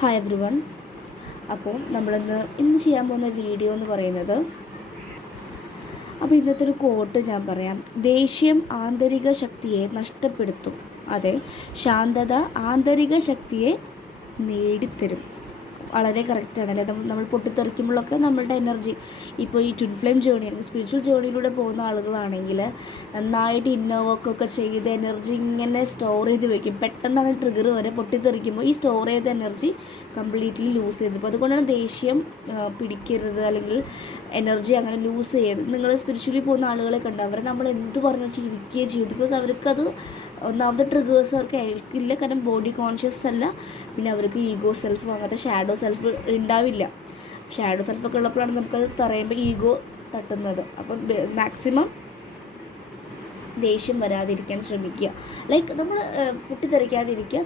Hi every one. അപ്പോൾ ഇന്ന് ചെയ്യാൻ പോകുന്ന വീഡിയോ എന്ന് പറയുന്നത്, അപ്പോൾ ഇന്നത്തെ ഒരു കോട്ട് ഞാൻ പറയാം. ദേഷ്യം ആന്തരിക ശക്തിയെ നഷ്ടപ്പെടുത്തും, അതെ, ശാന്തത ആന്തരിക ശക്തിയെ നേടിത്തരും. വളരെ കറക്റ്റാണ് അല്ലേ? നമ്മൾ പൊട്ടിത്തെറിക്കുമ്പോഴൊക്കെ നമ്മളുടെ എനർജി, ഇപ്പോൾ ഈ ട്വിൻ ഫ്ലെയിം ജേണി അല്ലെങ്കിൽ സ്പിരിച്വൽ ജേണിയിലൂടെ പോകുന്ന ആളുകളാണെങ്കിൽ നന്നായിട്ട് ഇന്നർ വർക്കൊക്കെ ചെയ്ത് എനർജി ഇങ്ങനെ സ്റ്റോർ ചെയ്ത് വെക്കും. പെട്ടെന്നാണ് ട്രിഗർ വരെ പൊട്ടിത്തെറിക്കുമ്പോൾ ഈ സ്റ്റോർ ചെയ്ത എനർജി കംപ്ലീറ്റ്ലി ലൂസ് ചെയ്ത് പോകും. അതുകൊണ്ടാണ് ദേഷ്യം പിടിക്കരുത്, അല്ലെങ്കിൽ എനർജി അങ്ങനെ ലൂസ് ചെയ്യരുത്. നിങ്ങൾ സ്പിരിച്വലി പോകുന്ന ആളുകളെ കണ്ട് അവരെ നമ്മൾ എന്ത് പറഞ്ഞു ചിരിക്കുകയും ചെയ്യും. ബിക്കോസ് അവർക്കത് ഒന്നാമത്തെ ട്രിഗേഴ്സ് അവർക്ക് ഏൽക്കില്ല, കാരണം ബോഡി കോൺഷ്യസ് അല്ല. പിന്നെ അവർക്ക് ഈഗോ സെൽഫ്, അങ്ങനത്തെ ഷാഡോ സെൽഫ് ഉണ്ടാവില്ല. ഷാഡോ സെൽഫൊക്കെ ഉള്ളപ്പോഴാണ് നമുക്കത് പറയുമ്പോൾ ഈഗോ തട്ടുന്നത്. അപ്പം മാക്സിമം ദേഷ്യം വരാതിരിക്കാൻ ശ്രമിക്കുക. ലൈക്ക് നമ്മൾ പൊട്ടിത്തെറിക്കാതിരിക്കുക,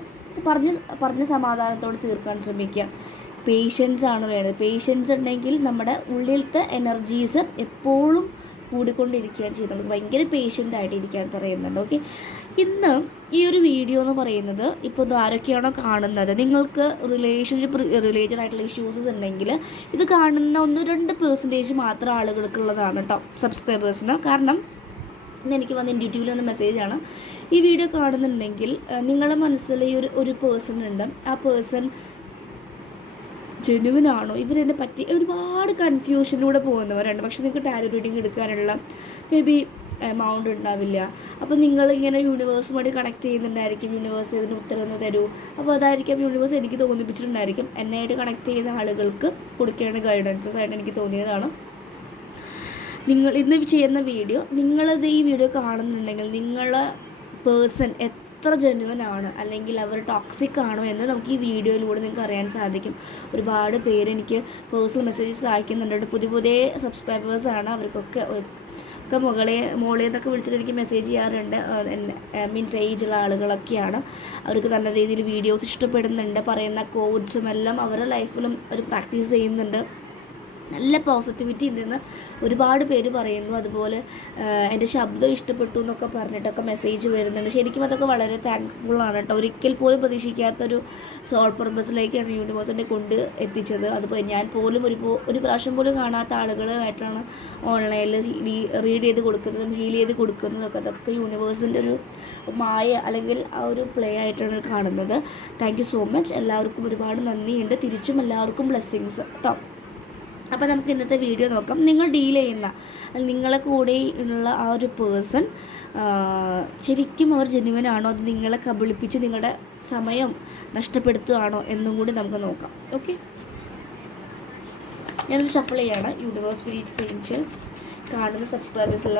പറഞ്ഞ സമാധാനത്തോടെ തീർക്കാൻ ശ്രമിക്കുക. പേഷ്യൻസ് ആണ് വേണ്ടത്. പേഷ്യൻസ് ഉണ്ടെങ്കിൽ നമ്മുടെ ഉള്ളിലത്തെ എനർജീസ് എപ്പോഴും കൂടിക്കൊണ്ടിരിക്കുകയാണ് ചെയ്യുന്നത്. നമുക്ക് ഭയങ്കര പേഷ്യൻ്റ് ആയിട്ടിരിക്കാൻ പറയുന്നുണ്ട്. ഓക്കെ, ഇന്ന് ഈ ഒരു വീഡിയോ എന്ന് പറയുന്നത്, ഇപ്പോൾ ആരൊക്കെയാണോ കാണുന്നത്, നിങ്ങൾക്ക് റിലേഷൻഷിപ്പ് റിലേറ്റഡ് ആയിട്ടുള്ള ഇഷ്യൂസസ് ഉണ്ടെങ്കിൽ ഇത് കാണുന്ന 1-2% മാത്രം ആളുകൾക്കുള്ളതാണ് കേട്ടോ, സബ്സ്ക്രൈബേഴ്സിന്. കാരണം ഇന്ന് എനിക്ക് വന്ന ഇൻഡ്യൂറ്റീവിൽ വന്ന മെസ്സേജാണ്. ഈ വീഡിയോ കാണുന്നുണ്ടെങ്കിൽ നിങ്ങളുടെ മനസ്സിൽ ഈ ഒരു പേഴ്സൺ ഉണ്ട്. ആ പേഴ്സൺ ജെനുവിനാണോ, ഇവരെന്നെ പറ്റി ഒരുപാട് കൺഫ്യൂഷനിലൂടെ പോകുന്നവരുണ്ട്. പക്ഷെ നിങ്ങൾക്ക് ടാരോ റീഡിങ് എടുക്കാനുള്ള മേ ബി എമൗണ്ട് ഉണ്ടാവില്ല. അപ്പോൾ നിങ്ങളിങ്ങനെ യൂണിവേഴ്സുമായിട്ട് കണക്ട് ചെയ്യുന്നുണ്ടായിരിക്കും. യൂണിവേഴ്സ് ഇതിന് ഉത്തരവൊന്ന് തരൂ. അപ്പോൾ അതായിരിക്കും യൂണിവേഴ്സ് എനിക്ക് തോന്നിപ്പിച്ചിട്ടുണ്ടായിരിക്കും. എന്നെയായിട്ട് കണക്ട് ചെയ്യുന്ന ആളുകൾക്ക് കൊടുക്കേണ്ട ഗൈഡൻസസ് ആയിട്ട് എനിക്ക് തോന്നിയതാണ്. നിങ്ങൾ ഇന്ന് ചെയ്യുന്ന വീഡിയോ, നിങ്ങളത് ഈ വീഡിയോ കാണുന്നുണ്ടെങ്കിൽ നിങ്ങളെ പേഴ്സൺ എത്ര ജെന്യുവൻ ആണ്, അല്ലെങ്കിൽ അവർ ടോക്സിക് ആണോ എന്ന് നമുക്ക് ഈ വീഡിയോയിലൂടെ നിങ്ങൾക്ക് അറിയാൻ സാധിക്കും. ഒരുപാട് പേര് എനിക്ക് പേഴ്സണൽ മെസ്സേജസ് അയക്കുന്നുണ്ട്. പുതിയ സബ്സ്ക്രൈബേഴ്സാണ്. അവർക്കൊക്കെ മോളെ എന്നൊക്കെ വിളിച്ചിട്ട് എനിക്ക് മെസ്സേജ് ചെയ്യാറുണ്ട്. മീൻസ് ഏജുള്ള ആളുകളൊക്കെയാണ്. അവർക്ക് നല്ല രീതിയിൽ വീഡിയോസ് ഇഷ്ടപ്പെടുന്നുണ്ട്. പറയുന്ന കോഡ്സും എല്ലാം അവരുടെ ലൈഫിലും ഒരു പ്രാക്ടീസ് ചെയ്യുന്നുണ്ട്. നല്ല പോസിറ്റിവിറ്റി ഉണ്ടെന്ന് ഒരുപാട് പേര് പറയുന്നു. അതുപോലെ എൻ്റെ ശബ്ദം ഇഷ്ടപ്പെട്ടു എന്നൊക്കെ പറഞ്ഞിട്ടൊക്കെ മെസ്സേജ് വരുന്നുണ്ട്. ശരിക്കും അതൊക്കെ വളരെ താങ്ക്ഫുള്ളാണ് കേട്ടോ. ഒരിക്കൽ പോലും പ്രതീക്ഷിക്കാത്തൊരു സോൾ പർപ്പസിലേക്കാണ് യൂണിവേഴ്സ് എന്നെ കൊണ്ട് എത്തിച്ചത്. അതുപോലെ ഞാൻ പോലും ഒരു പ്രാവശ്യം പോലും കാണാത്ത ആളുകളുമായിട്ടാണ് ഓൺലൈനിൽ റീഡ് ചെയ്ത് കൊടുക്കുന്നതും ഹീൽ ചെയ്ത് കൊടുക്കുന്നതൊക്കെ. അതൊക്കെ യൂണിവേഴ്സിൻ്റെ ഒരു മായ, അല്ലെങ്കിൽ ആ ഒരു പ്ലേ ആയിട്ടാണ് കാണുന്നത്. Thank you so much. എല്ലാവർക്കും ഒരുപാട് നന്ദിയുണ്ട്. തിരിച്ചും എല്ലാവർക്കും ബ്ലെസ്സിങ്സ് കേട്ടോ. അപ്പോൾ നമുക്ക് ഇന്നത്തെ വീഡിയോ നോക്കാം. നിങ്ങൾ ഡീൽ ചെയ്യുന്ന, നിങ്ങളെ കൂടെ ഉള്ള ആ ഒരു പേഴ്സൺ ശരിക്കും അവർ ജെന്യുവൻ ആണോ, അത് നിങ്ങളെ കബളിപ്പിച്ച് നിങ്ങളുടെ സമയം നഷ്ടപ്പെടുത്തുകയാണോ എന്നും കൂടി നമുക്ക് നോക്കാം. ഓക്കെ, ഞാനൊരു ഷഫിൾ ചെയ്യാണ്. യൂണിവേഴ്സ് സ്പിരിറ്റ്സ് ഏഞ്ചൽസ് കാണുന്ന സബ്സ്ക്രൈബേഴ്സിൽ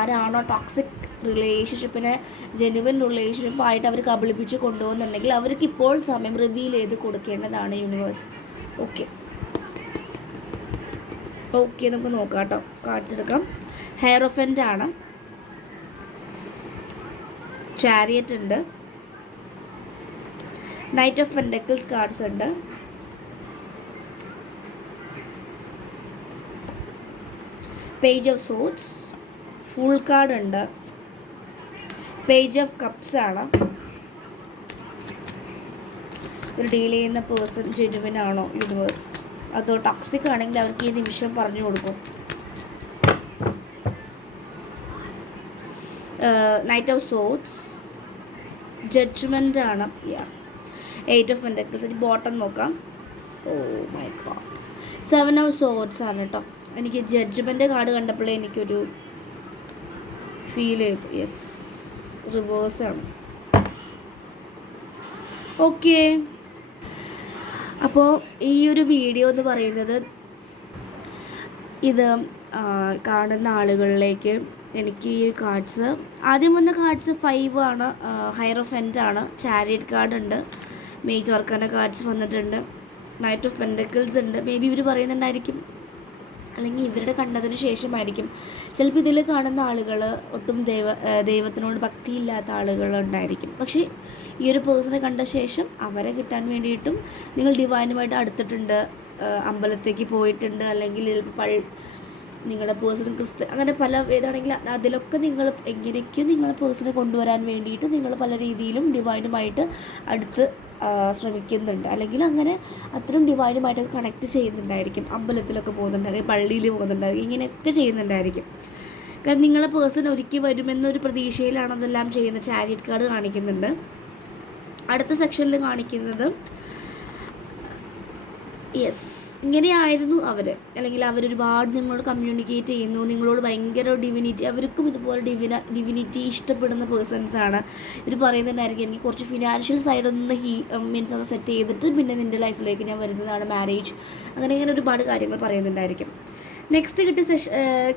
ആരാണോ ടോക്സിക് റിലേഷൻഷിപ്പിനെ ജെന്യുവൻ റിലേഷൻഷിപ്പായിട്ട് അവർ കബളിപ്പിച്ച് കൊണ്ടുപോകുന്നുണ്ടെങ്കിൽ അവർക്ക് ഇപ്പോൾ സമയം റിവീൽ ചെയ്ത് കൊടുക്കേണ്ടതാണ് യൂണിവേഴ്സ്. ഓക്കെ, നമുക്ക് നോക്കാം കേട്ടോ. കാർഡ്സ് എടുക്കാം. ഹെയറോഫൻ്റ് ആണ്, ചാരിയറ്റ് ഉണ്ട്, നൈറ്റ് ഓഫ് പെൻഡക്കിൾസ് കാർഡ്സ് ഉണ്ട്, page of swords, fool card ഉണ്ട്, പേജ് ഓഫ് കപ്സ് ആണ്. ഒരു ഡീൽ ചെയ്യുന്ന പേഴ്സൺ ജെന്യുവൻ ആണോ യൂണിവേഴ്സ്, അതോ ടോക്സിക് ആണെങ്കിൽ അവർക്ക് ഈ നിമിഷം പറഞ്ഞു കൊടുക്കും. നൈറ്റ് ഓഫ് സോഡ്സ്, ജഡ്ജ്മെൻ്റ് ആണ്. Eight of pentacles. ബോട്ടം നോക്കാം. Oh my god, 7 of swords ആണ് കേട്ടോ. എനിക്ക് ജഡ്ജ്മെൻ്റ് കാർഡ് കണ്ടപ്പോഴേ എനിക്കൊരു ഫീൽ ചെയ്തു. യെസ്, റിവേഴ്സാണ്. ഓക്കെ, അപ്പോൾ ഈ ഒരു വീഡിയോ എന്ന് പറയുന്നത്, ഇത് കാണുന്ന ആളുകളിലേക്ക് എനിക്ക് ഈ കാർഡ്സ്, ആദ്യം വന്ന കാർഡ്സ് 5 ആണ്. ഹയറോഫൻ്റ് ആണ്, ചാരിയറ്റ് കാർഡ് ഉണ്ട്, മേജർ ആർക്കാന കാർഡ്സ് വന്നിട്ടുണ്ട്, നൈറ്റ് ഓഫ് പെൻഡക്കിൾസ് ഉണ്ട്. മേ ബി ഇവർ പറയുന്നുണ്ടായിരിക്കും, അല്ലെങ്കിൽ ഇവരുടെ കണ്ടതിന് ശേഷമായിരിക്കും. ചിലപ്പോൾ ഇതിൽ കാണുന്ന ആളുകൾ ഒട്ടും ദൈവത്തിനോട് ഭക്തിയില്ലാത്ത ആളുകളുണ്ടായിരിക്കും. പക്ഷേ ഈ ഒരു പേഴ്സണെ കണ്ട ശേഷം അവരെ കിട്ടാൻ വേണ്ടിയിട്ടും നിങ്ങൾ ഡിവൈനുമായിട്ട് അടുത്തിട്ടുണ്ട്, അമ്പലത്തേക്ക് പോയിട്ടുണ്ട്, അല്ലെങ്കിൽ നിങ്ങളുടെ പേഴ്സൺ അങ്ങനെ പല ഏതാണെങ്കിൽ അതിലൊക്കെ നിങ്ങൾ എങ്ങനെയൊക്കെയും നിങ്ങളുടെ പേഴ്സണെ കൊണ്ടുവരാൻ വേണ്ടിയിട്ട് നിങ്ങൾ പല രീതിയിലും ഡിവൈനുമായിട്ട് അടുത്ത് ശ്രമിക്കുന്നുണ്ട്, അല്ലെങ്കിൽ അങ്ങനെ അത്രയും ഡിവൈനുമായിട്ടൊക്കെ കണക്ട് ചെയ്യുന്നുണ്ടായിരിക്കും. അമ്പലത്തിലൊക്കെ പോകുന്നുണ്ടായിരിക്കും, പള്ളിയിൽ പോകുന്നുണ്ടായിരിക്കും, ഇങ്ങനെയൊക്കെ ചെയ്യുന്നുണ്ടായിരിക്കും. കാരണം നിങ്ങളെ പേഴ്സൺ ഒരിക്കൽ വരുമെന്നൊരു പ്രതീക്ഷയിലാണ് അതെല്ലാം ചെയ്യുന്നത്. ചാരിയറ്റ് കാർഡ് കാണിക്കുന്നുണ്ട്. അടുത്ത സെക്ഷനിൽ കാണിക്കുന്നത് യെസ്, ഇങ്ങനെയായിരുന്നു അവർ, അല്ലെങ്കിൽ അവരൊരുപാട് നിങ്ങളോട് കമ്മ്യൂണിക്കേറ്റ് ചെയ്യുന്നു, നിങ്ങളോട് ഭയങ്കര ഡിവിനിറ്റി, അവർക്കും ഇതുപോലെ ഡിവിനിറ്റി ഇഷ്ടപ്പെടുന്ന പേഴ്സൺസാണ്. ഇവർ പറയുന്നുണ്ടായിരിക്കും എനിക്ക് കുറച്ച് ഫിനാൻഷ്യൽ സൈഡൊന്ന് മീൻസ് അത് സെറ്റ് ചെയ്തിട്ട് പിന്നെ നിൻ്റെ ലൈഫിലേക്ക് ഞാൻ വരുന്നതാണ്, മാരേജ്, അങ്ങനെ ഇങ്ങനെ ഒരുപാട് കാര്യങ്ങൾ പറയുന്നുണ്ടായിരിക്കും. നെക്സ്റ്റ്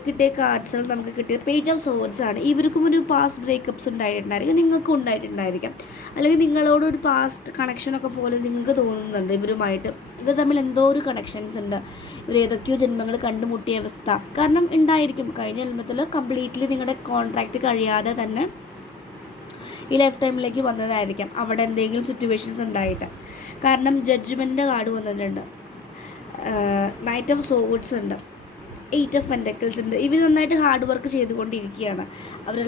കിട്ടിയ കാർഡ്സുകൾ നമുക്ക് കിട്ടിയത് പേജ് ഓഫ് സോഡ്സ് ആണ്. ഇവർക്കും ഒരു പാസ്റ്റ് ബ്രേക്കപ്സ് ഉണ്ടായിട്ടുണ്ടായിരിക്കും, നിങ്ങൾക്കും ഉണ്ടായിട്ടുണ്ടായിരിക്കാം, അല്ലെങ്കിൽ നിങ്ങളോടൊരു പാസ്റ്റ് കണക്ഷനൊക്കെ പോലെ നിങ്ങൾക്ക് തോന്നുന്നുണ്ട് ഇവരുമായിട്ട്. ഇവർ തമ്മിൽ എന്തോ ഒരു കണക്ഷൻസ് ഉണ്ട്, ഇവർ ഏതൊക്കെയോ ജന്മങ്ങൾ കണ്ടുമുട്ടിയ അവസ്ഥ കാരണം ഉണ്ടായിരിക്കും. കഴിഞ്ഞ ജന്മത്തിൽ കംപ്ലീറ്റ്ലി നിങ്ങളുടെ കോൺട്രാക്റ്റ് കഴിയാതെ തന്നെ ഈ ലൈഫ് ടൈമിലേക്ക് വന്നതായിരിക്കാം, അവിടെ എന്തെങ്കിലും സിറ്റുവേഷൻസ് ഉണ്ടായിട്ട്. കാരണം ജഡ്ജ്മെൻറ്റിൻ്റെ കാർഡ് വന്നിട്ടുണ്ട്, നൈറ്റ് ഓഫ് സോഡ്സ് ഉണ്ട്, 8 ഓഫ് പെൻറ്റക്കിൾസ് ഉണ്ട്. ഇവർ നന്നായിട്ട് ഹാർഡ് വർക്ക് ചെയ്തുകൊണ്ടിരിക്കുകയാണ് അവരുടെ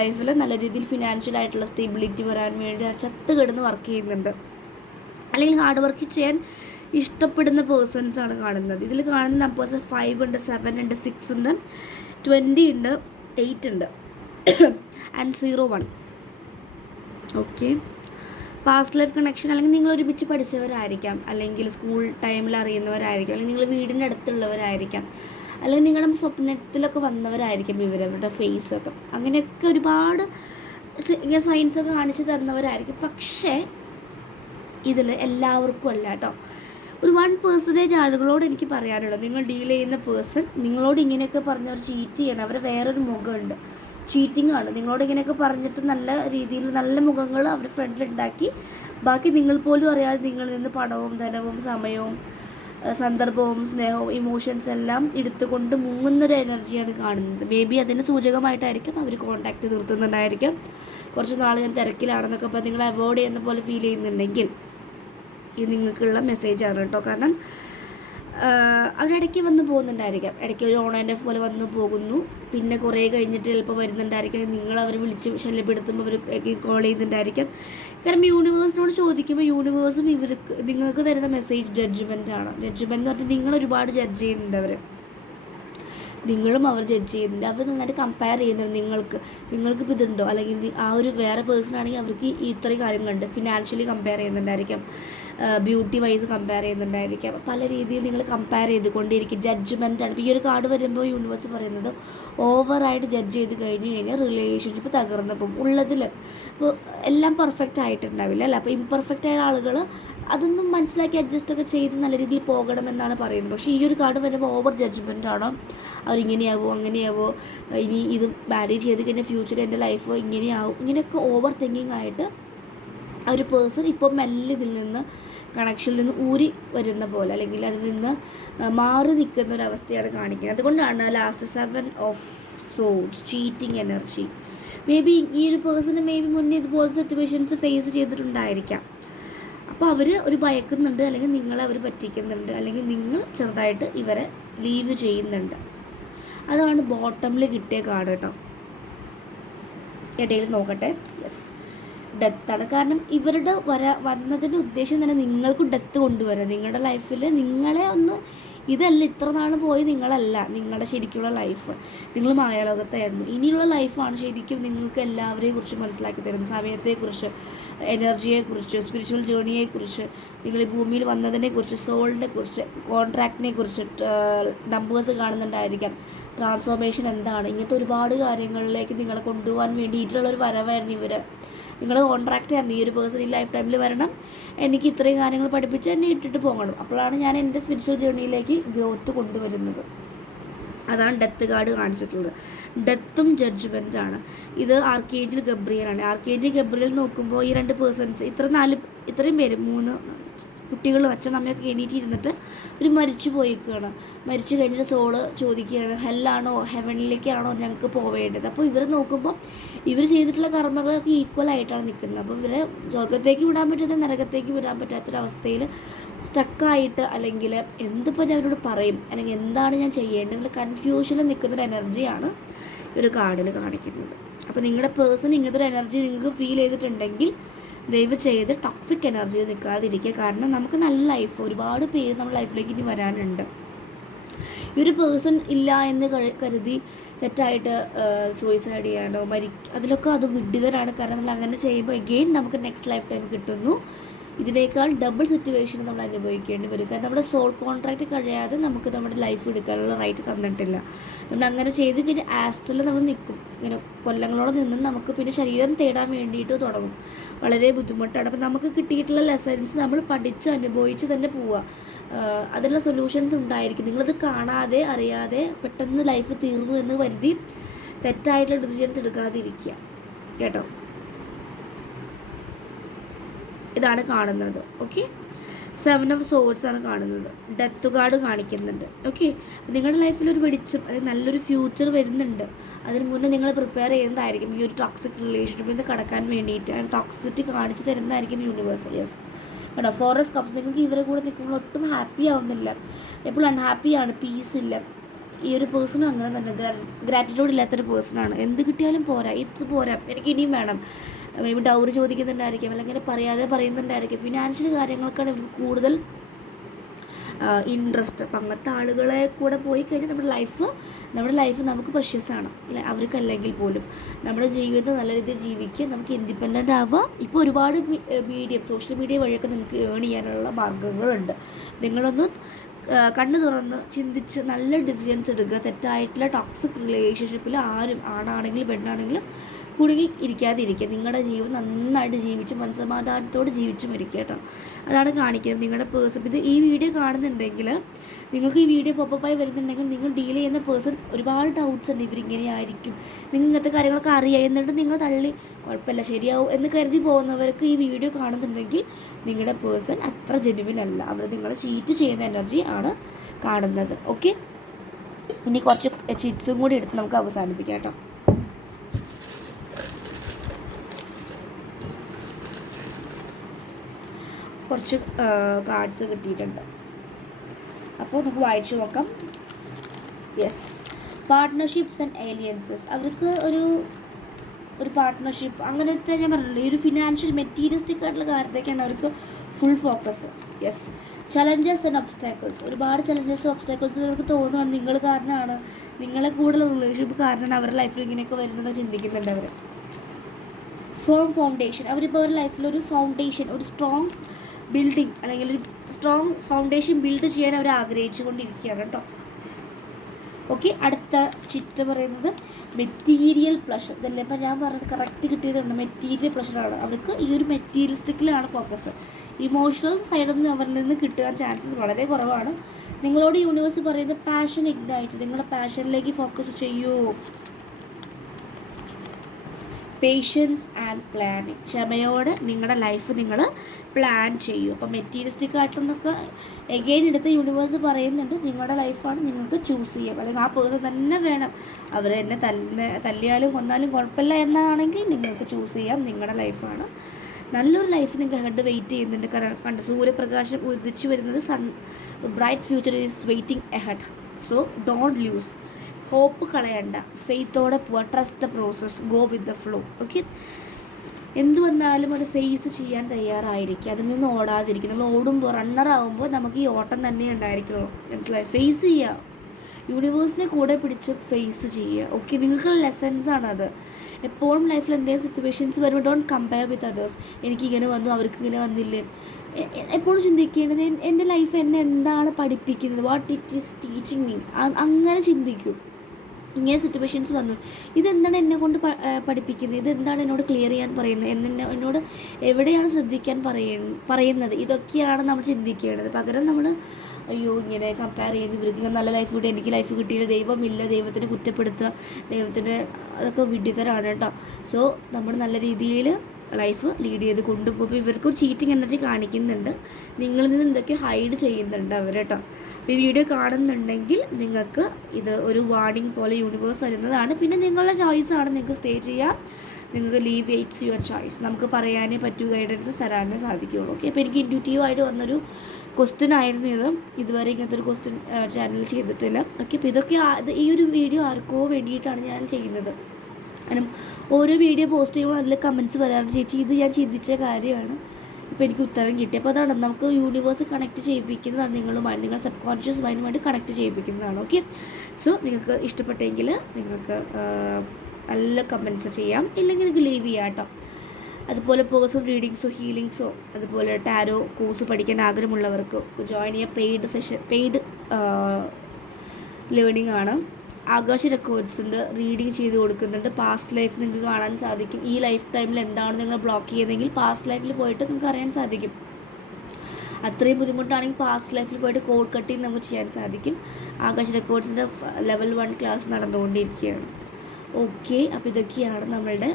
ലൈഫിൽ നല്ല രീതിയിൽ ഫിനാൻഷ്യൽ ആയിട്ടുള്ള സ്റ്റെബിലിറ്റി വരാൻ വേണ്ടി ചത്ത് കിടന്ന് വർക്ക് ചെയ്യുന്നുണ്ട്, അല്ലെങ്കിൽ ഹാർഡ് വർക്ക് ചെയ്യാൻ ഇഷ്ടപ്പെടുന്ന പേഴ്സൺസാണ് കാണുന്നത്. ഇതിൽ കാണുന്ന നമ്പേഴ്സ് 5 ഉണ്ട്, 7 ഉണ്ട്, 6 ഉണ്ട്, 20 ഉണ്ട്, 8 ഉണ്ട് and 01. Okay, past life connection, അല്ലെങ്കിൽ നിങ്ങൾ ഒരുമിച്ച് പഠിച്ചവരായിരിക്കാം, അല്ലെങ്കിൽ സ്കൂൾ ടൈമിൽ അറിയുന്നവരായിരിക്കാം, അല്ലെങ്കിൽ നിങ്ങൾ വീടിൻ്റെ അടുത്തുള്ളവരായിരിക്കാം, അല്ലെങ്കിൽ നിങ്ങളുടെ സ്വപ്നത്തിലൊക്കെ വന്നവരായിരിക്കും ഇവരവരുടെ ഫേസൊക്കെ, അങ്ങനെയൊക്കെ ഒരുപാട് സയൻസൊക്കെ കാണിച്ച് തന്നവരായിരിക്കും. പക്ഷേ ഇതിൽ എല്ലാവർക്കും അല്ല കേട്ടോ. ഒരു 1% ആളുകളോട് എനിക്ക് പറയാനുള്ളത്, നിങ്ങൾ ഡീൽ ചെയ്യുന്ന പേഴ്സൺ നിങ്ങളോട് ഇങ്ങനെയൊക്കെ പറഞ്ഞവർ ചീറ്റ് ചെയ്യണം, അവരെ വേറൊരു മുഖമുണ്ട്, ചീറ്റിംഗ് ആണ്. നിങ്ങളോട് ഇങ്ങനെയൊക്കെ പറഞ്ഞിട്ട് നല്ല രീതിയിൽ നല്ല മുഖങ്ങൾ അവർ ഫ്രണ്ടിലുണ്ടാക്കി ബാക്കി നിങ്ങൾ പോലും അറിയാതെ നിങ്ങളിൽ നിന്ന് പണവും ധനവും സമയവും സന്ദർഭവും സ്നേഹവും ഇമോഷൻസ് എല്ലാം എടുത്തുകൊണ്ട് മുങ്ങുന്നൊരു എനർജിയാണ് കാണുന്നത്. മേ ബി അതിന് സൂചകമായിട്ടായിരിക്കും അവർ കോൺടാക്റ്റ് നിർത്തുന്നുണ്ടായിരിക്കും. കുറച്ച് നാൾ ഞാൻ തിരക്കിലാണെന്നൊക്കെ അപ്പോൾ നിങ്ങൾ അവോയ്ഡ് ചെയ്യുന്ന പോലെ ഫീൽ ചെയ്യുന്നുണ്ടെങ്കിൽ ഇത് നിങ്ങൾക്കുള്ള മെസ്സേജാണ് കേട്ടോ. കാരണം അവരിടയ്ക്ക് വന്ന് പോകുന്നുണ്ടായിരിക്കാം, ഇടയ്ക്ക് ഒരു ഓൺ ആൻഡ് ഓഫ് പോലെ വന്ന് പോകുന്നു, പിന്നെ കുറേ കഴിഞ്ഞിട്ട് ചിലപ്പോൾ വരുന്നുണ്ടായിരിക്കാം, നിങ്ങൾ അവർ വിളിച്ച് ശല്യപ്പെടുത്തുമ്പോൾ അവർ കോൾ ചെയ്യുന്നുണ്ടായിരിക്കാം. കാരണം യൂണിവേഴ്സിനോട് ചോദിക്കുമ്പോൾ യൂണിവേഴ്സും നിങ്ങൾക്ക് തരുന്ന മെസ്സേജ് ജഡ്ജ്മെൻറ്റാണ്. ജഡ്ജ്മെൻറ്റ് എന്ന് പറഞ്ഞാൽ നിങ്ങളൊരുപാട് ജഡ്ജ് ചെയ്യുന്നുണ്ട്, നിങ്ങളും അവർ ജഡ്ജ് ചെയ്യുന്നുണ്ട്, അവർ നന്നായിട്ട് കമ്പയർ ചെയ്യുന്നുണ്ട്. നിങ്ങൾക്കിപ്പോൾ ഇതുണ്ടോ, അല്ലെങ്കിൽ ആ ഒരു വേറെ പേഴ്സൺ ആണെങ്കിൽ അവർക്ക് ഇത്രയും കാര്യങ്ങളുണ്ട്, ഫിനാൻഷ്യലി കമ്പയർ ചെയ്യുന്നുണ്ടായിരിക്കാം, ബ്യൂട്ടി വൈസ് കമ്പയർ ചെയ്യുന്നുണ്ടായിരിക്കാം, പല രീതിയിൽ നിങ്ങൾ കമ്പയർ ചെയ്തുകൊണ്ടിരിക്കും. ജഡ്ജ്മെൻറ്റാണ്. ഇപ്പോൾ ഈ ഒരു കാർഡ് വരുമ്പോൾ യൂണിവേഴ്സ് പറയുന്നത് ഓവറായിട്ട് ജഡ്ജ് ചെയ്ത് കഴിഞ്ഞാൽ റിലേഷൻഷിപ്പ് തകർന്നു പോകും. ഉള്ളതിൽ ഇപ്പോൾ എല്ലാം പെർഫെക്റ്റ് ആയിട്ടുണ്ടാവില്ല അല്ലേ, അപ്പോൾ ഇംപെർഫെക്റ്റ് ആയ ആളുകൾ അതൊന്നും മനസ്സിലാക്കി അഡ്ജസ്റ്റൊക്കെ ചെയ്ത് നല്ല രീതിയിൽ പോകണമെന്നാണ് പറയുന്നത്. പക്ഷേ ഈ ഒരു കാർഡ് വരുമ്പോൾ ഓവർ ജഡ്ജ്മെൻ്റ് ആണോ, അവരിങ്ങനെയാവോ അങ്ങനെയാവോ, ഇനി ഇത് മാരേജ് ചെയ്ത് കഴിഞ്ഞാൽ ഫ്യൂച്ചറിൽ എൻ്റെ ലൈഫ് ഇങ്ങനെയാവും, ഇങ്ങനെയൊക്കെ ഓവർ തിങ്കിങ് ആയിട്ട് ആ ഒരു പേഴ്സൺ ഇപ്പോൾ മെല്ലെ ഇതിൽ നിന്ന് കണക്ഷനിൽ നിന്ന് ഊരി വരുന്ന പോലെ, അല്ലെങ്കിൽ അതിൽ നിന്ന് മാറി നിൽക്കുന്ന ഒരവസ്ഥയാണ് കാണിക്കുന്നത്. അതുകൊണ്ടാണ് last 7 of swords cheating energy. May be ഈ ഒരു പേഴ്സണ് മുന്നേ ഇതുപോലത്തെ സിറ്റുവേഷൻസ് ഫേസ് ചെയ്തിട്ടുണ്ടായിരിക്കാം. അപ്പോൾ അവർ ഒരു ഭയക്കുന്നുണ്ട്, അല്ലെങ്കിൽ നിങ്ങളെ അവർ പറ്റിക്കുന്നുണ്ട്, അല്ലെങ്കിൽ നിങ്ങൾ ചെറുതായിട്ട് ഇവരെ ലീവ് ചെയ്യുന്നുണ്ട്. അതാണ് ബോട്ടമിൽ കിട്ടിയ കാർഡ് കേട്ടോ. ഇടയിൽ നോക്കട്ടെ, യെസ്, ഡെത്താണ്. കാരണം ഇവരുടെ വന്നതിൻ്റെ ഉദ്ദേശം തന്നെ നിങ്ങൾക്ക് ഡെത്ത് കൊണ്ടുവരാം നിങ്ങളുടെ ലൈഫിൽ. നിങ്ങളെ ഒന്ന് ഇതല്ല, ഇത്ര നാൾ പോയി നിങ്ങളല്ല നിങ്ങളുടെ ശരിക്കുള്ള ലൈഫ്, നിങ്ങൾ മായാലോകത്തായിരുന്നു. ഇനിയുള്ള ലൈഫാണ് ശരിക്കും നിങ്ങൾക്ക് എല്ലാവരെയും കുറിച്ച് മനസ്സിലാക്കി തരുന്നത്. സമയത്തെക്കുറിച്ച്, എനർജിയെക്കുറിച്ച്, സ്പിരിച്വൽ ജേണിയെക്കുറിച്ച്, നിങ്ങൾ ഈ ഭൂമിയിൽ വന്നതിനെക്കുറിച്ച്, സോളിനെ കുറിച്ച്, കോൺട്രാക്റ്റിനെ കുറിച്ച്, നമ്പേഴ്സ് കാണുന്നുണ്ടായിരിക്കാം, ട്രാൻസ്ഫോർമേഷൻ എന്താണ്, ഇങ്ങനത്തെ ഒരുപാട് കാര്യങ്ങളിലേക്ക് നിങ്ങളെ കൊണ്ടുപോകാൻ വേണ്ടിയിട്ടുള്ളൊരു വരവായിരുന്നു ഇവർ. നിങ്ങളുടെ കോൺട്രാക്റ്റ് ആയിരുന്നു, ഈ ഒരു പേഴ്സൺ ഈ ലൈഫ് ടൈമിൽ വരണം, എനിക്ക് ഇത്രയും കാര്യങ്ങൾ പഠിപ്പിച്ച് എന്നെ ഇട്ടിട്ട് പോകണം, അപ്പോഴാണ് ഞാൻ എൻ്റെ സ്പിരിച്വൽ ജേർണിയിലേക്ക് ഗ്രോത്ത് കൊണ്ടുവരുന്നത്. അതാണ് ഡെത്ത് കാർഡ് കാണിച്ചിട്ടുള്ളത്. ഡെത്തും ജഡ്ജ്മെൻറ്റാണ്. ഇത് ആർക്കേഞ്ചൽ ഗബ്രിയലാണ്. ആർക്കേഞ്ചൽ ഗബ്രിയൽ നോക്കുമ്പോൾ ഈ 2 പേഴ്സൺസ് ഇത്രയും പേര് 3 കുട്ടികളും അച്ഛനും അമ്മയൊക്കെ എണീറ്റിരുന്നിട്ട് ഒരു മരിച്ചു പോയിക്കുകയാണ്. മരിച്ചു കഴിഞ്ഞിട്ട് സോള് ചോദിക്കുകയാണ്, ഹെല്ലാണോ ഹെവനിലേക്കാണോ ഞങ്ങൾക്ക് പോവേണ്ടത്. അപ്പോൾ ഇവർ നോക്കുമ്പോൾ ഇവർ ചെയ്തിട്ടുള്ള കർമ്മങ്ങളൊക്കെ ഈക്വലായിട്ടാണ് നിൽക്കുന്നത്. അപ്പോൾ ഇവരെ സ്വർഗത്തേക്ക് വിടാൻ പറ്റാത്ത നരകത്തേക്ക് വിടാൻ പറ്റാത്തൊരവസ്ഥയിൽ സ്റ്റക്കായിട്ട്, അല്ലെങ്കിൽ എന്തിപ്പോൾ ഞാൻ അവരോട് പറയും, അല്ലെങ്കിൽ എന്താണ് ഞാൻ ചെയ്യേണ്ടത്, കൺഫ്യൂഷനിൽ നിൽക്കുന്നൊരു എനർജിയാണ് ഈ ഒരു കാർഡിൽ കാണിക്കുന്നത്. അപ്പോൾ നിങ്ങളുടെ പേഴ്സൺ ഇങ്ങനത്തെ ഒരു എനർജി നിങ്ങൾക്ക് ഫീൽ ചെയ്തിട്ടുണ്ടെങ്കിൽ ദയവ് ചെയ്ത് ടോക്സിക് എനർജിയിൽ നിൽക്കാതിരിക്കുക. കാരണം നമുക്ക് നല്ല ലൈഫ്, ഒരുപാട് പേര് നമ്മുടെ ലൈഫിലേക്ക് ഇനി വരാനുണ്ട്. ഈ ഒരു പേഴ്സൺ ഇല്ല എന്ന് കരുതി തെറ്റായിട്ട് സൂയിസൈഡ് ചെയ്യാനോ അതിലൊക്കെ അത് വിഡ്ഢിതരാണ്. കാരണം നമ്മൾ അങ്ങനെ ചെയ്യുമ്പോൾ എഗെയിൻ നമുക്ക് നെക്സ്റ്റ് ലൈഫ് ടൈം കിട്ടുന്നു. ഇതിനേക്കാൾ ഡബിൾ സിറ്റുവേഷൻ നമ്മൾ അനുഭവിക്കേണ്ടി വരും. കാരണം നമ്മുടെ സോൾ കോൺട്രാക്റ്റ് കഴിയാതെ നമുക്ക് നമ്മുടെ ലൈഫ് എടുക്കാനുള്ള റൈറ്റ് തന്നിട്ടില്ല. നമ്മൾ അങ്ങനെ ചെയ്ത് കഴിഞ്ഞാൽ ആസ്ട്രൽ നമ്മൾ നിൽക്കും. ഇങ്ങനെ കൊല്ലങ്ങളോടെ നിന്നും നമുക്ക് പിന്നെ ശരീരം തേടാൻ വേണ്ടിയിട്ട് തുടങ്ങും. വളരെ ബുദ്ധിമുട്ടാണ്. അപ്പോൾ നമുക്ക് കിട്ടിയിട്ടുള്ള ലെസൺസ് നമ്മൾ പഠിച്ച് അനുഭവിച്ച് തന്നെ പോവുക. അതിനുള്ള സൊല്യൂഷൻസ് ഉണ്ടായിരിക്കും. നിങ്ങളത് കാണാതെ അറിയാതെ പെട്ടെന്ന് ലൈഫ് തീർന്നു എന്ന് കരുതി തെറ്റായിട്ടുള്ള ഡിസിഷൻസ് എടുക്കാതിരിക്കുക കേട്ടോ. ഇതാണ് കാണുന്നത്. ഓക്കെ, 7 ഓഫ് സോർഡ്സ് ആണ് കാണുന്നത്. ഡെത്ത് കാർഡ് കാണിക്കുന്നുണ്ട്. ഓക്കെ, നിങ്ങളുടെ ലൈഫിൽ ഒരു വെളിച്ചം, അതായത് നല്ലൊരു ഫ്യൂച്ചർ വരുന്നുണ്ട്. അതിന് മുന്നേ നിങ്ങൾ പ്രിപ്പയർ ചെയ്യുന്നതായിരിക്കും ഈ ഒരു ടോക്സിക് റിലേഷൻഷിപ്പിൽ നിന്ന് കടക്കാൻ വേണ്ടിയിട്ട്. ടോക്സിറ്റി കാണിച്ച് തരുന്നതായിരിക്കും യൂണിവേഴ്സ്. യെസ് കേട്ടോ. 4 ഓഫ് കപ്സ്. നിങ്ങൾക്ക് ഇവരെ കൂടെ നിൽക്കുമ്പോൾ ഒട്ടും ഹാപ്പി ആവുന്നില്ല, എപ്പോഴും അൺഹാപ്പിയാണ്, പീസ് ഇല്ല. ഈ ഒരു പേഴ്സണും അങ്ങനെ തന്നെ ഗ്രാറ്റിറ്റ്യൂഡ് ഇല്ലാത്തൊരു പേഴ്സണാണ്. എന്ത് കിട്ടിയാലും പോരാ, ഇത് പോരാ, എനിക്ക് ഇനിയും വേണം. മേ ബി ഡൗറി ചോദിക്കുന്നുണ്ടായിരിക്കും, അല്ലെങ്കിൽ പറയാതെ പറയുന്നുണ്ടായിരിക്കും. ഫിനാൻഷ്യൽ കാര്യങ്ങൾക്കാണ് ഇവർക്ക് കൂടുതൽ ഇൻട്രസ്റ്റ്. അപ്പം അങ്ങനത്തെ ആളുകളെ കൂടെ പോയി കഴിഞ്ഞാൽ നമ്മുടെ ലൈഫ് നമുക്ക് പ്രഷ്യസാണ് അല്ലെ. അവർക്കല്ലെങ്കിൽ പോലും നമ്മുടെ ജീവിതം നല്ല രീതിയിൽ ജീവിക്കുക, നമുക്ക് ഇൻഡിപെൻഡൻ്റ് ആവാം. ഇപ്പോൾ ഒരുപാട് സോഷ്യൽ മീഡിയ വഴിയൊക്കെ നിങ്ങൾക്ക് ഏൺ ചെയ്യാനുള്ള മാർഗ്ഗങ്ങളുണ്ട്. നിങ്ങളൊന്ന് കണ്ണ് തുറന്ന് ചിന്തിച്ച് നല്ല ഡിസിഷൻസ് എടുക്കുക. തെറ്റായിട്ടുള്ള ടോക്സിക് റിലേഷൻഷിപ്പിൽ ആരും, ആണാണെങ്കിലും പെണ്ണാണെങ്കിലും കുടുങ്ങി ഇരിക്കാതിരിക്കുക. നിങ്ങളുടെ ജീവിതം നന്നായിട്ട് ജീവിച്ച് മനസ്സമാധാനത്തോട് ജീവിച്ച് മരിക്കുക കേട്ടോ. അതാണ് കാണിക്കുന്നത് നിങ്ങളുടെ പേഴ്സൺ. ഇത് ഈ വീഡിയോ കാണുന്നുണ്ടെങ്കിൽ, നിങ്ങൾക്ക് ഈ വീഡിയോ പോപ്പപ്പായി വരുന്നുണ്ടെങ്കിൽ, നിങ്ങൾ ഡീൽ ചെയ്യുന്ന പേഴ്സൺ ഒരുപാട് ഡൗട്ട്സ് ഉണ്ട്. ഇവരിങ്ങനെ ആയിരിക്കും, നിങ്ങൾ ഇങ്ങനത്തെ കാര്യങ്ങളൊക്കെ അറിയാം, എന്നിട്ട് നിങ്ങൾ തള്ളി കുഴപ്പമില്ല ശരിയാവും എന്ന് കരുതി പോകുന്നവർക്ക് ഈ വീഡിയോ കാണുന്നുണ്ടെങ്കിൽ നിങ്ങളുടെ പേഴ്സൺ അത്ര ജെന്യുവിൻ അല്ല. അവർ നിങ്ങളെ ചീറ്റ് ചെയ്യുന്ന എനർജി ആണ് കാണുന്നത്. ഓക്കെ, ഇനി കുറച്ച് ചിറ്റ്സും കൂടി എടുത്ത് നമുക്ക് അവസാനിപ്പിക്കാം കേട്ടോ. കുറച്ച് കാർഡ്സ് കിട്ടിയിട്ടുണ്ട്, അപ്പോൾ നമുക്ക് വായിച്ചു നോക്കാം. Yes, partnerships and alliances. അവർക്ക് ഒരു പാർട്ട്ണർഷിപ്പ് അങ്ങനത്തെ ഞാൻ പറഞ്ഞില്ല, ഈ ഒരു ഫിനാൻഷ്യൽ മെറ്റീരിയലിസ്റ്റിക് ആയിട്ടുള്ള കാര്യത്തേക്കാണ് അവർക്ക് full focus. Yes, challenges and obstacles. ഒരുപാട് ചലഞ്ചസ് ഒബ്സ്റ്റാക്കിൾസ് ഇവർക്ക് തോന്നുകയാണ് നിങ്ങൾ കാരണമാണ്, നിങ്ങളെ കൂടുതൽ റിലേഷൻഷിപ്പ് കാരണമാണ് അവരുടെ ലൈഫിൽ ഇങ്ങനെയൊക്കെ വരുന്നത് ചിന്തിക്കുന്നുണ്ട് അവർ. ഫൗണ്ടേഷൻ. അവരിപ്പോൾ അവരുടെ ലൈഫിലൊരു ഫൗണ്ടേഷൻ, ഒരു സ്ട്രോങ് ബിൽഡിങ് അല്ലെങ്കിൽ ഒരു സ്ട്രോങ് ഫൗണ്ടേഷൻ ബിൽഡ് ചെയ്യാൻ അവർ ആഗ്രഹിച്ചു കൊണ്ടിരിക്കുകയാണ് കേട്ടോ. ഓക്കെ, അടുത്ത ചിറ്റ പറയുന്നത് മെറ്റീരിയൽ പ്ലഷർ. ഇതല്ലേ ഇപ്പം ഞാൻ പറഞ്ഞത് കറക്റ്റ് കിട്ടിയതുണ്ട്. മെറ്റീരിയൽ പ്ലഷറാണ് അവർക്ക്. ഈ ഒരു മെറ്റീരിയലിസ്റ്റിക്കിലാണ് ഫോക്കസ്. ഇമോഷണൽ സൈഡിൽ നിന്ന് അവരിൽ നിന്ന് കിട്ടാൻ ചാൻസസ് വളരെ കുറവാണ്. നിങ്ങളോട് യൂണിവേഴ്സ് പറയുന്നത് പാഷൻ ഇഗ്നൈറ്റ്, നിങ്ങളുടെ പാഷനിലേക്ക് ഫോക്കസ് ചെയ്യൂ. Patience and planning. ക്ഷമയോടെ നിങ്ങളുടെ ലൈഫ് നിങ്ങൾ പ്ലാൻ ചെയ്യൂ. അപ്പോൾ മെറ്റീരിയലിസ്റ്റിക് ആയിട്ടൊന്നൊക്കെ എഗെയിൻ എടുത്ത് യൂണിവേഴ്സ് പറയുന്നുണ്ട് നിങ്ങളുടെ ലൈഫാണ്, നിങ്ങൾക്ക് ചൂസ് ചെയ്യാം. അല്ലെങ്കിൽ ആ പേഴ്സൺ തന്നെ വേണം, അവർ എന്നെ തല്ലിയാലും കൊന്നാലും കുഴപ്പമില്ല എന്നാണെങ്കിൽ നിങ്ങൾക്ക് ചൂസ് ചെയ്യാം. നിങ്ങളുടെ ലൈഫാണ്. നല്ലൊരു ലൈഫ് നിങ്ങൾക്ക് ഹെഡ് വെയിറ്റ് ചെയ്യുന്നുണ്ട്. കണ്ട് സൂര്യപ്രകാശം ഉദിച്ചു വരുന്നത് bright future is waiting ahead. So don't lose hope കളയണ്ട, ഫെയ്ത്തോടെ പോവുക. Trust the process, go with the flow. Okay, എന്ത് വന്നാലും അത് ഫേസ് ചെയ്യാൻ തയ്യാറായിരിക്കും, അതിൽ നിന്ന് ഓടാതിരിക്കും. നമ്മൾ ഓടുമ്പോൾ റണ്ണറാകുമ്പോൾ നമുക്ക് ഈ ഓട്ടം തന്നെ ഉണ്ടായിരിക്കുമല്ലോ, മനസ്സിലായി? ഫേസ് ചെയ്യുക, യൂണിവേഴ്സിനെ കൂടെ പിടിച്ച് ഫേസ് ചെയ്യുക. ഓക്കെ, നിങ്ങൾക്കുള്ള ലെസൺസാണത്. എപ്പോഴും ലൈഫിൽ എന്തെങ്കിലും സിറ്റുവേഷൻസ് വരുമ്പോൾ ഡോണ്ട് കമ്പയർ വിത്ത് അതേഴ്സ്. എനിക്കിങ്ങനെ വന്നു അവർക്ക് ഇങ്ങനെ വന്നില്ലേ. എപ്പോഴും ചിന്തിക്കേണ്ടത് എൻ്റെ ലൈഫ് എന്നെ എന്താണ് പഠിപ്പിക്കുന്നത്, what it is teaching me. അങ്ങനെ ചിന്തിക്കൂ. ഇങ്ങനെ സിറ്റുവേഷൻസ് വന്നു, ഇതെന്താണ് എന്നെ കൊണ്ട് പഠിപ്പിക്കുന്നത്, ഇതെന്താണ് എന്നോട് ക്ലിയർ ചെയ്യാൻ പറയുന്നത്, എന്നോട് എവിടെയാണ് ശ്രദ്ധിക്കാൻ പറയുന്നത്. ഇതൊക്കെയാണ് നമ്മൾ ചിന്തിക്കേണ്ടത്. പകരം നമ്മൾ അയ്യോ ഇങ്ങനെ കമ്പയർ ചെയ്യുന്നു, ഇവർക്ക് നല്ല ലൈഫ് കിട്ടി, എനിക്ക് ലൈഫ് കിട്ടിയില്ല, ദൈവമില്ല, ദൈവത്തിനെ കുറ്റപ്പെടുത്തുക, ദൈവത്തിന് അതൊക്കെ വിഡ്ഢിത്തരാണ് കേട്ടോ. സോ നമ്മൾ നല്ല രീതിയിൽ ലൈഫ് ലീഡ് ചെയ്ത് കൊണ്ടുപോകുമ്പോൾ ഇവർക്ക് ചീറ്റിംഗ് എനർജി കാണിക്കുന്നുണ്ട്, നിങ്ങളിൽ നിന്ന് എന്തൊക്കെ ഹൈഡ് ചെയ്യുന്നുണ്ട് അവർ കേട്ടോ. അപ്പോൾ ഈ വീഡിയോ കാണുന്നുണ്ടെങ്കിൽ നിങ്ങൾക്ക് ഇത് ഒരു വാർണിംഗ് പോലെ യൂണിവേഴ്സ് തരുന്നതാണ്. പിന്നെ നിങ്ങളുടെ ചോയ്സാണ്, നിങ്ങൾക്ക് സ്റ്റേ ചെയ്യാം, നിങ്ങൾക്ക് ലീവ് വെയിറ്റ്സ് യുവർ ചോയ്സ്. നമുക്ക് പറയാനേ പറ്റൂ, ഗൈഡൻസ് തരാനേ സാധിക്കുകയുള്ളൂ. ഓക്കെ, അപ്പോൾ എനിക്ക് ഇൻറ്റ്യൂട്ടീവായിട്ട് വന്നൊരു ക്വസ്റ്റ്യൻ ആയിരുന്നു ഇത്. ഇതുവരെ ഇങ്ങനത്തെ ഒരു ക്വസ്റ്റ്യൻ ചാനൽ ചെയ്തിട്ടില്ല. ഓക്കെ, അപ്പോൾ ഇതൊക്കെ ഈ ഒരു വീഡിയോ ആർക്കോ വേണ്ടിയിട്ടാണ് ഞാൻ ചെയ്യുന്നത്. കാരണം ഓരോ വീഡിയോ പോസ്റ്റ് ചെയ്യുമ്പോൾ അതിൽ കമൻറ്റ്സ് പറയാറുണ്ട്, ചേച്ചി ഇത് ഞാൻ ചിന്തിച്ച കാര്യമാണ്, ഇപ്പോൾ എനിക്ക് ഉത്തരം കിട്ടി. അപ്പോൾ അതാണ് നമുക്ക് യൂണിവേഴ്സ് കണക്ട് ചെയ്യിപ്പിക്കുന്നതാണ് നിങ്ങളുമായി, നിങ്ങൾ സബ് കോൺഷ്യസ് മൈൻഡുമായിട്ട് കണക്ട് ചെയ്യിപ്പിക്കുന്നതാണ്. ഓക്കെ, സോ നിങ്ങൾക്ക് ഇഷ്ടപ്പെട്ടെങ്കിൽ നിങ്ങൾക്ക് നല്ല കമൻറ്റ്സ് ചെയ്യാം, ഇല്ലെങ്കിൽ നിങ്ങൾക്ക് ലീവ് ചെയ്യാം കേട്ടോ. അതുപോലെ പേഴ്സണൽ റീഡിങ്സോ ഹീലിങ്സോ അതുപോലെ ടാരോ കോഴ്സ് പഠിക്കാൻ ആഗ്രഹമുള്ളവർക്ക് ജോയിൻ ചെയ്യാൻ പെയ്ഡ് ലേണിംഗ് ആണ്. ആകാശ റെക്കോർഡ്സിൻ്റെ റീഡിങ് ചെയ്ത് കൊടുക്കുന്നുണ്ട്. പാസ്റ്റ് ലൈഫ് നിങ്ങൾക്ക് കാണാൻ സാധിക്കും. ഈ ലൈഫ് ടൈമിൽ എന്താണ് നിങ്ങൾ ബ്ലോക്ക് ചെയ്യുന്നതെങ്കിൽ പാസ്റ്റ് ലൈഫിൽ പോയിട്ട് നിങ്ങൾക്ക് അറിയാൻ സാധിക്കും. അത്രയും ബുദ്ധിമുട്ടാണെങ്കിൽ പാസ്റ്റ് ലൈഫിൽ പോയിട്ട് കോഡ് കട്ടിങ് നമുക്ക് ചെയ്യാൻ സാധിക്കും. ആകാശ റെക്കോർഡ്സിൻ്റെ ലെവൽ 1 ക്ലാസ് നടന്നുകൊണ്ടിരിക്കുകയാണ്. ഓക്കെ, അപ്പോൾ ഇതൊക്കെയാണ് നമ്മളുടെ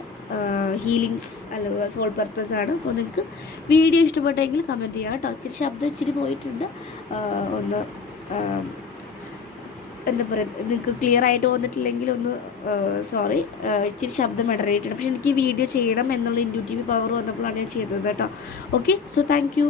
ഹീലിങ്സ് അല്ലെങ്കിൽ സോൾ പർപ്പസ് ആണ്. അപ്പോൾ നിങ്ങൾക്ക് വീഡിയോ ഇഷ്ടപ്പെട്ടെങ്കിൽ കമൻറ്റ് ചെയ്യാം കേട്ടോ. ഇച്ചിരി ശബ്ദം ഇച്ചിരി പോയിട്ടുണ്ട്, ഒന്ന് എന്താ പറയുക, നിങ്ങൾക്ക് ക്ലിയർ ആയിട്ട് വന്നിട്ടില്ലെങ്കിൽ ഒന്ന് സോറി, ഇച്ചിരി ശബ്ദം ഇടറിയിട്ടുണ്ട്. പക്ഷേ എനിക്ക് വീഡിയോ ചെയ്യണം എന്നുള്ള ഇൻറ്റ്യൂട്ടീവ് പവർ വന്നപ്പോഴാണ് ഞാൻ ചെയ്തത് കേട്ടോ. Okay, so thank you.